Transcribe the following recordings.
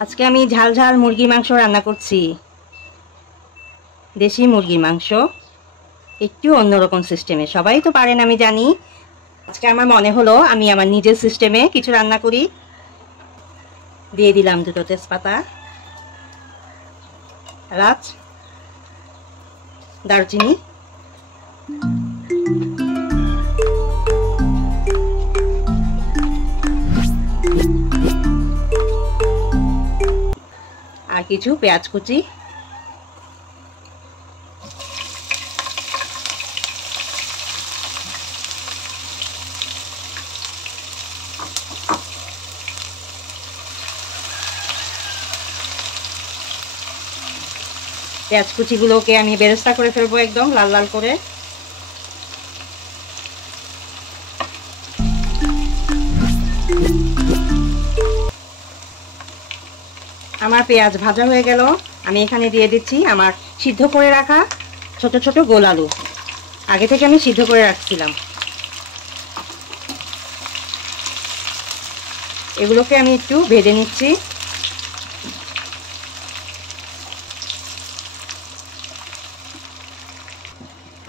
আজকে আমি ঝাল ঝাল মুরগির মাংস রান্না করছি। দেশি মুরগির মাংস একটু অন্যরকম সিস্টেমে, সবাই তো পারেন আমি জানি। আজকে আমার মনে হলো আমি আমার নিজের সিস্টেমে কিছু রান্না করি। দিয়ে দিলাম দুটো তেজপাতা, এলাচ, দারচিনি, আর কিছু পেঁয়াজ কুচি। পেঁয়াজ কুচিগুলোকে আমি বেরেস্তা করে ফেলবো, একদম লাল লাল করে। আমার পেঁয়াজ ভাজা হয়ে গেল। আমি এখানে দিয়ে দিচ্ছি আমার সিদ্ধ করে রাখা ছোট ছোট গোল আলু। আগে থেকে আমি সিদ্ধ করে রাখছিলাম। এগুলোকে আমি একটু ভেজে নিচ্ছি।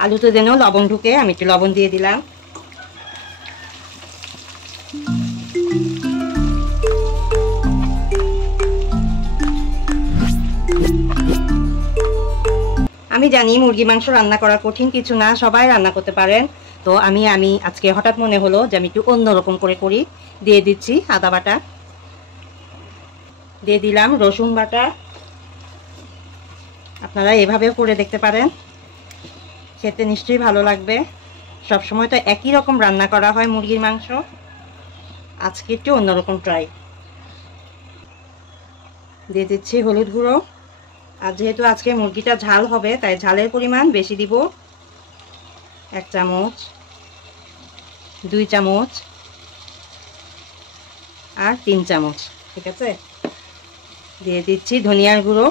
আলুতে যেন লবণ ঢুকে আমি একটু লবণ দিয়ে দিলাম। আমি জানি মুরগি মাংস রান্না করা কঠিন কিছু না, সবাই রান্না করতে পারেন। তো আমি আজকে হঠাৎ মনে হলো যে আমি একটু অন্যরকম করে করি। দিয়ে দিচ্ছি আদা বাটা, দিয়ে দিলাম রসুন বাটা। আপনারা এভাবেও করে দেখতে পারেন, খেতে নিশ্চয়ই ভালো লাগবে। সবসময় তো একই রকম রান্না করা হয় মুরগির মাংস, আজকে একটু অন্যরকম ট্রাই। দিয়ে দিচ্ছি হলুদ গুঁড়ো। আর যেহেতু আজকে মুরগিটা ঝাল হবে তাই ঝালের পরিমাণ বেশি দিব। 1 চামচ, 2 চামচ আর 3 চামচ, ঠিক আছে। দিয়ে দিচ্ছি ধনিয়ার গুঁড়ো।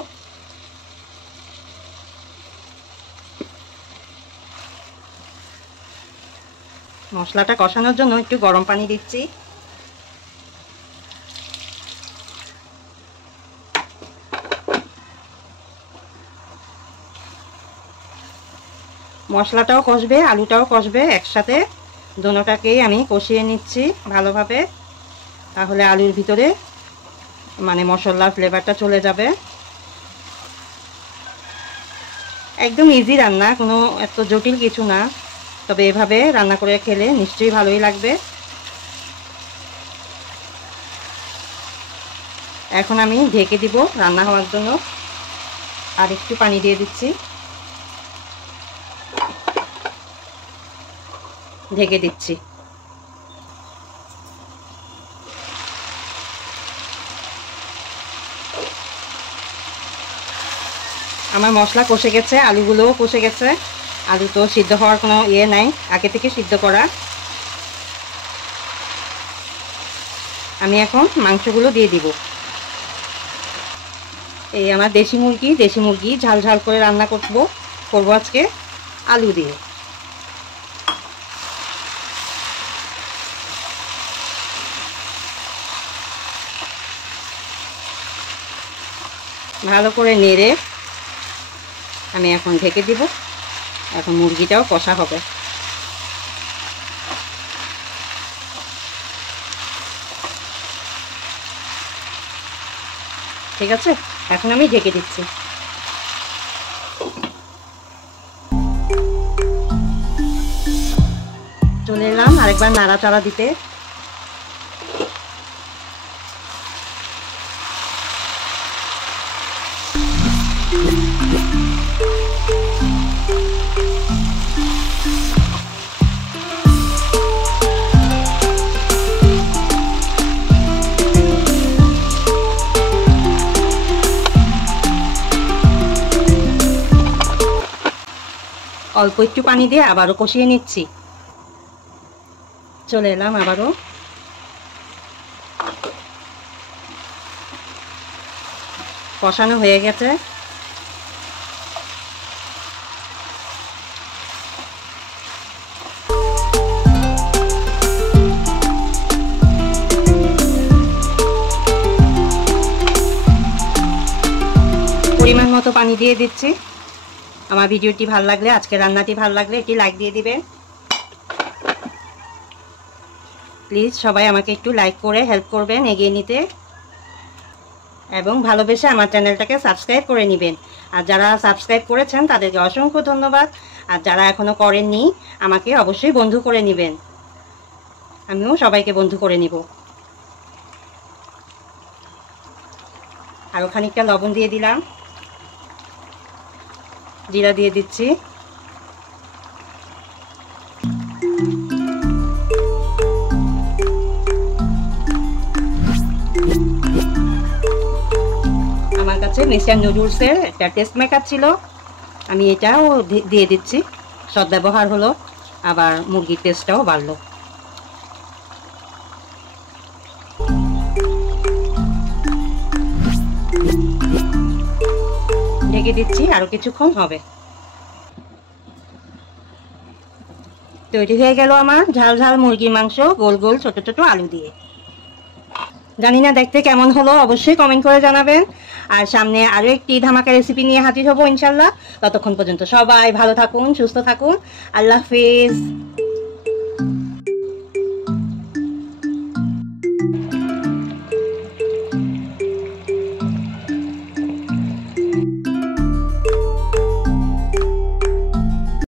মশলাটা কষানোর জন্য একটু গরম পানি দিচ্ছি। মশলাটাও কষবে, আলুটাও কষবে একসাথে, দোনোটাকেই আমি কষিয়ে নিচ্ছি ভালোভাবে। তাহলে আলুর ভিতরে মানে মশলার ফ্লেভারটা চলে যাবে। একদম ইজি রান্না, কোনো এত জটিল কিছু না। তবে এভাবে রান্না করে খেলে নিশ্চয়ই ভালোই লাগবে। এখন আমি ঢেকে দিব রান্না হওয়ার জন্য। আর একটু পানি দিয়ে দিচ্ছি, ঢেকে দিচ্ছি। আমার মশলা কষে গেছে, আলুগুলোও কষে গেছে। আলু তো সিদ্ধ হওয়ার কোনো ইয়ে নাই, আগে থেকে সিদ্ধ করা। আমি এখন মাংসগুলো দিয়ে দিব। এই আমার দেশি মুরগি ঝাল ঝাল করে রান্না করবো আজকে আলু দিয়ে। ভালো করে নেড়ে আমি এখন ঢেকে দিব। এখন মুরগিটাও কষা হবে। ঠিক আছে, এখন আমি ঢেকে দিচ্ছি। চলে এলাম আরেকবার নাড়াচাড়া দিতে। অল্প একটু পানি দিয়ে আবারও কষিয়ে নিচ্ছি। চলে এলাম আবারও। কষানো হয়ে গেছে। মতো পানি দিয়ে দিচ্ছি। আমার ভিডিওটি ভালো লাগলে, আজকের রান্নাটি ভালো লাগলে একটি লাইক দিয়ে দিবেন। প্লিজ সবাই আমাকে একটু লাইক করে হেল্প করবেন এগিয়ে নিতে, এবং ভালোবেসে আমার চ্যানেলটাকে সাবস্ক্রাইব করে নেবেন। আর যারা সাবস্ক্রাইব করেছেন তাদেরকে অসংখ্য ধন্যবাদ। আর যারা এখনও করেননি আমাকে অবশ্যই বন্ধু করে নেবেন, আমিও সবাইকে বন্ধু করে নিব। আরও খানিকটা লবণ দিয়ে দিলাম, জিরা দিয়ে দিচ্ছি। আমার কাছে মিস্টার নুডলসের একটা টেস্ট মেকার ছিল, আমি এটাও দিয়ে দিচ্ছি। সদ্ব্যবহার হলো, আবার মুরগির টেস্টটাও বাড়লো। ঢেকে দিচ্ছি, আরও কিছুক্ষণ হবে। তৈরি হয়ে গেল আমার ঝাল ঝাল মুরগির মাংস, গোল গোল ছোট ছোট আলু দিয়ে। জানি না দেখতে কেমন হলো, অবশ্যই কমেন্ট করে জানাবেন। আর সামনে আরও একটি ধামাকা রেসিপি নিয়ে হাজির হব ইনশাল্লাহ। ততক্ষণ পর্যন্ত সবাই ভালো থাকুন, সুস্থ থাকুন। আল্লাহ হাফেজ।